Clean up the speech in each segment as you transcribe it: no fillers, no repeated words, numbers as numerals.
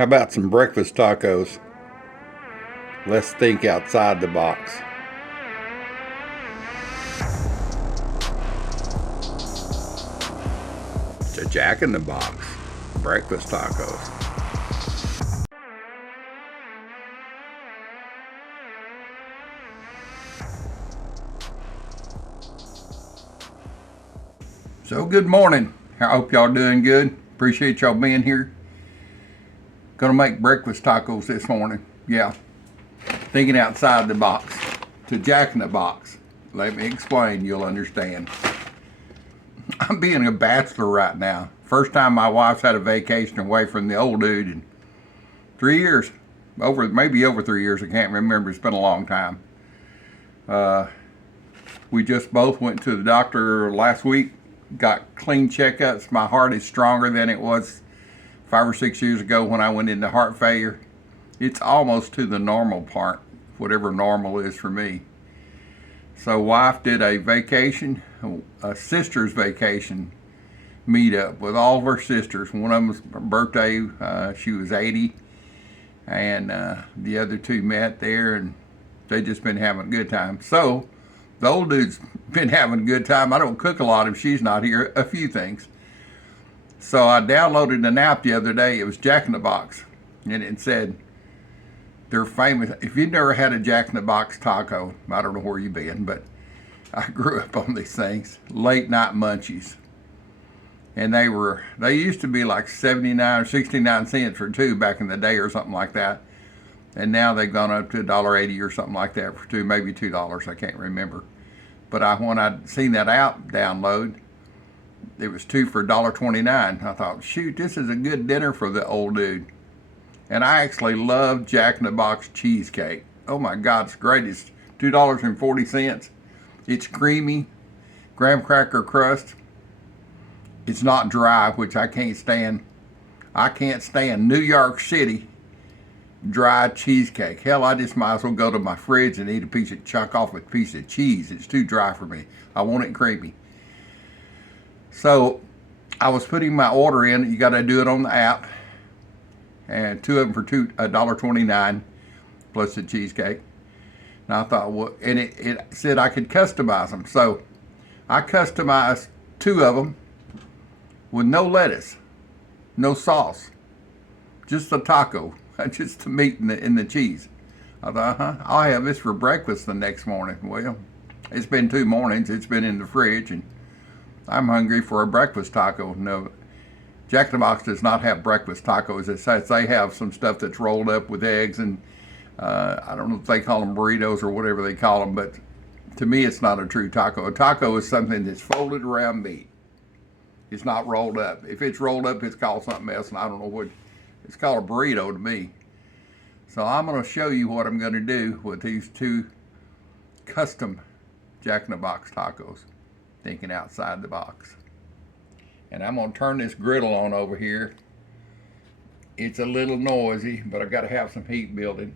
How about some breakfast tacos? Let's think outside the box. It's a Jack in the Box breakfast tacos. So good morning. I hope y'all doing good. Appreciate y'all being here. Gonna make breakfast tacos this morning. Yeah, thinking outside the box. To Jack in the Box. Let me explain, you'll understand. I'm being a bachelor right now. First time my wife's had a vacation away from the old dude in 3 years. Maybe over 3 years, I can't remember. It's been a long time. We just both went to the doctor last week, got clean checkups. My heart is stronger than it was 5 or 6 years ago when I went into heart failure. It's almost to the normal part, whatever normal is for me. So wife did a vacation, a sister's vacation meetup with all of her sisters. One of them was her birthday, she was 80, and the other two met there, and they just been having a good time. So the old dude's been having a good time. I don't cook a lot if she's not here, a few things. So I downloaded an app the other day. It was Jack in the Box, and it said they're famous. If you've never had a Jack in the Box taco, I don't know where you've been, but I grew up on these things, late night munchies. And they used to be like 79 or 69 cents for two back in the day or something like that. And now they've gone up to $1.80 or something like that for two, maybe $2, I can't remember. But when I'd seen that app download, it was two for $1.29. I thought, shoot, this is a good dinner for the old dude. And I actually love Jack in the Box cheesecake. Oh my God, it's great. It's $2.40. It's creamy, graham cracker crust. It's not dry, which I can't stand. I can't stand New York City dry cheesecake. Hell, I just might as well go to my fridge and eat chunk off a piece of cheese. It's too dry for me. I want it creamy. So I was putting my order in. You got to do it on the app. And two of them for $1.29 plus the cheesecake. And I thought, well, and it said I could customize them. So I customized two of them with no lettuce, no sauce, just the taco, just the meat and the cheese. I thought, I'll have this for breakfast the next morning. Well, it's been 2 mornings. It's been in the fridge, and I'm hungry for a breakfast taco. No, Jack in the Box does not have breakfast tacos. It says they have some stuff that's rolled up with eggs, and I don't know if they call them burritos or whatever they call them, but to me it's not a true taco. A taco is something that's folded around meat. It's not rolled up. If it's rolled up, it's called something else, and I don't know what. It's called a burrito to me. So I'm going to show you what I'm going to do with these two custom Jack in the Box tacos. Thinking outside the box. And I'm going to turn this griddle on over here. It's a little noisy, but I've got to have some heat building.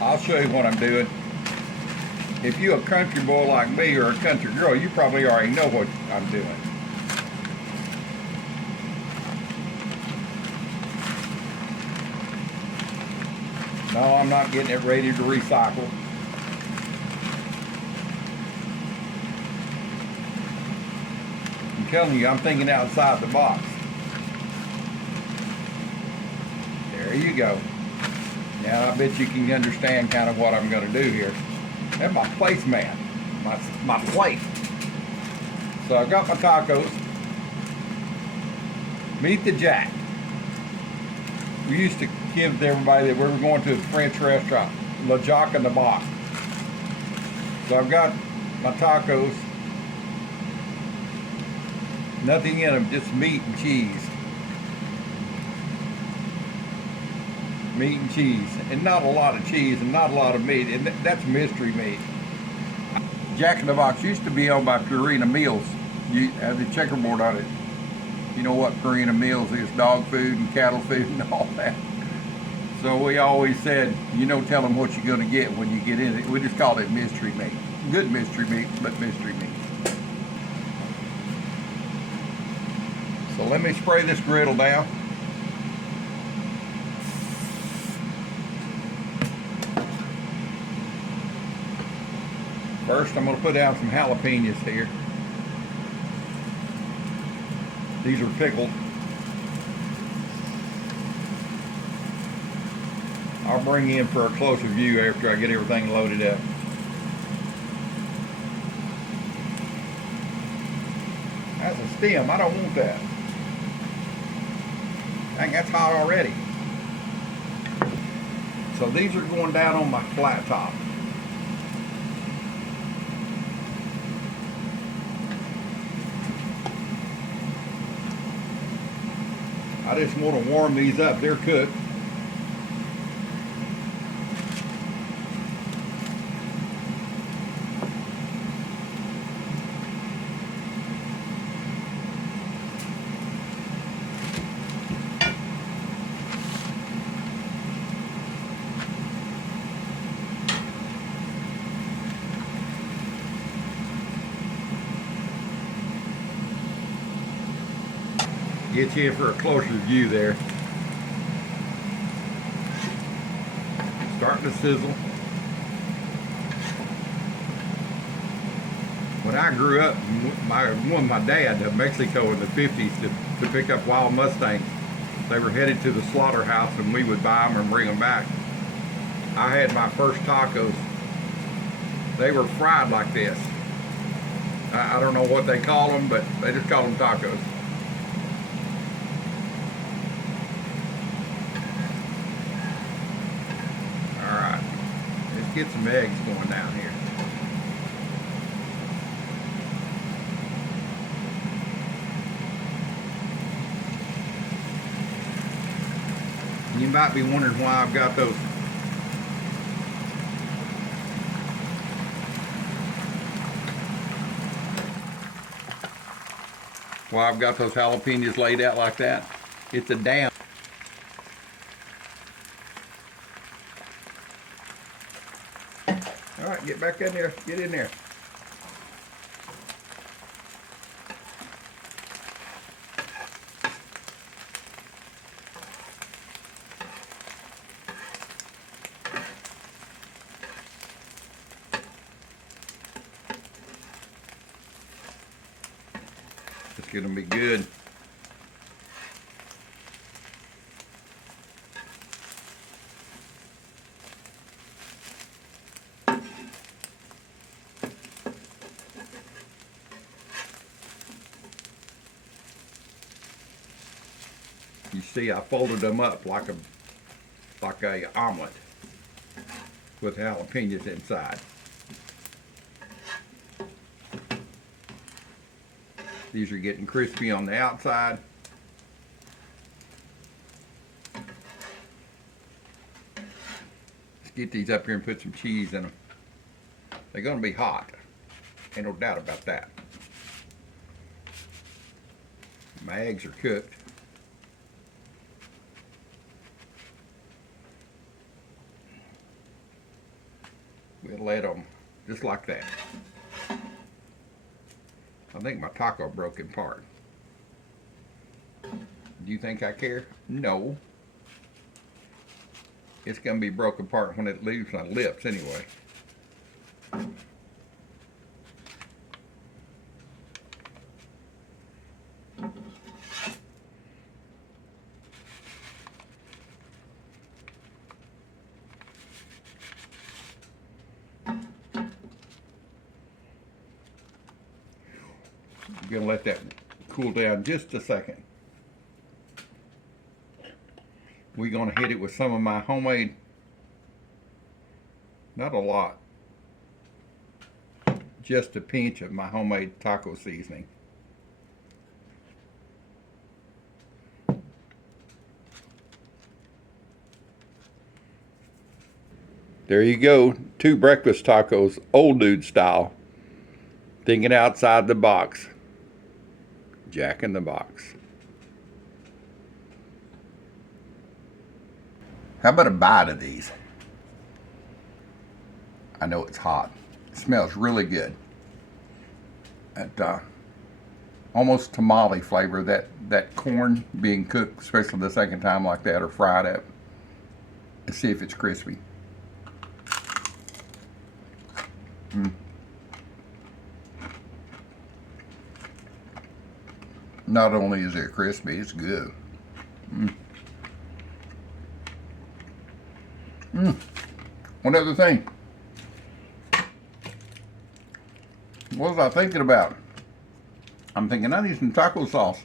I'll show you what I'm doing. If you're a country boy like me or a country girl, you probably already know what I'm doing. No, I'm not getting it ready to recycle. I'm telling you, I'm thinking outside the box. There you go. Now I bet you can understand kind of what I'm going to do here. That's my placemat, my plate. So I've got my tacos. Meet the Jack. We used to give everybody that we were going to a French restaurant, Le Jack in the Box. So I've got my tacos. Nothing in them, just meat and cheese. Meat and cheese, and not a lot of cheese and not a lot of meat, and that's mystery meat. Jack in the Box used to be owned by Purina Meals. You have the checkerboard on it. You know what Purina Meals is? Dog food and cattle food and all that. So we always said, you know, tell them what you're going to get when you get in it. We just called it mystery meat. Good mystery meat, but mystery meat. So let me spray this griddle down. First, I'm going to put down some jalapenos here. These are pickled. I'll bring you in for a closer view after I get everything loaded up. That's a stem. I don't want that. Dang, that's hot already. So these are going down on my flat top. I just want to warm these up. They're cooked. Get you in for a closer view there. Starting to sizzle. When I grew up, my dad to Mexico in the 50s to pick up wild mustangs. They were headed to the slaughterhouse and we would buy them and bring them back. I had my first tacos. They were fried like this. I don't know what they call them, but they just call them tacos. Get some eggs going down here. You might be wondering why I've got those. Why I've got those jalapenos laid out like that. It's a dam. All right, get back in there. Get in there. It's gonna be good. You see, I folded them up like a omelet with jalapenos inside. These are getting crispy on the outside. Let's get these up here and put some cheese in them. They're gonna be hot, ain't no doubt about that. My eggs are cooked. We'll let them just like that. I think my taco broke in part. Do you think I care? No. It's gonna be broken apart when it leaves my lips anyway. I'm gonna let that cool down just a second. We're gonna hit it with some of my homemade, not a lot, just a pinch of my homemade taco seasoning. There you go. 2 breakfast tacos, old dude style. Thinking outside the box. Jack in the Box. How about a bite of these? I know it's hot. It smells really good. That almost tamale flavor, that corn being cooked, especially the second time like that, or fried up. Let's see if it's crispy. Not only is it crispy, it's good. One other thing. What was I thinking about? I'm thinking I need some taco sauce.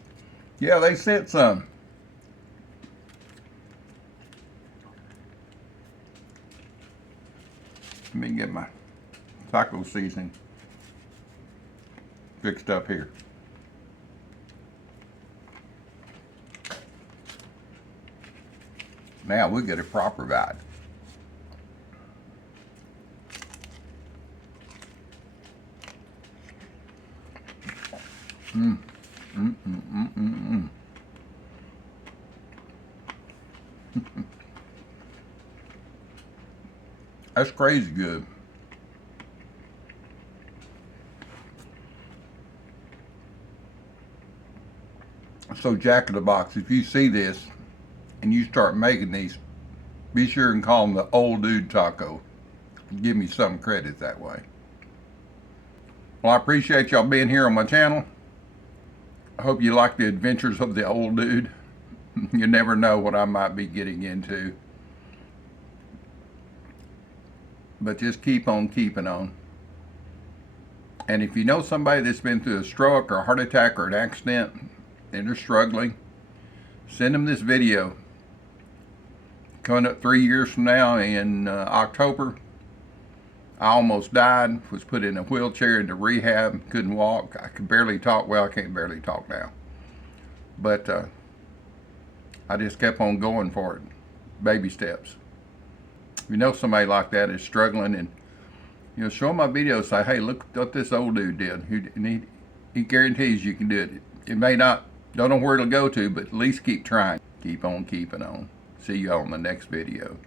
Yeah, they sent some. Let me get my taco seasoning fixed up here. Now we'll get a proper bite. That's crazy good. So Jack in the Box, if you see this and you start making these, be sure and call them the old dude taco. Give me some credit that way. Well, I appreciate y'all being here on my channel. I hope you like the adventures of the old dude. You never know what I might be getting into. But just keep on keeping on. And if you know somebody that's been through a stroke or a heart attack or an accident and they're struggling, send them this video. Coming up 3 years from now in October, I almost died, was put in a wheelchair into rehab, couldn't walk. I could barely talk. Well, I can't barely talk now. But I just kept on going for it. Baby steps. If you know somebody like that is struggling, and show them my video, say, hey, look what this old dude did. He guarantees you can do it. It may not, don't know where it'll go to, but at least keep trying. Keep on keeping on. See you on the next video.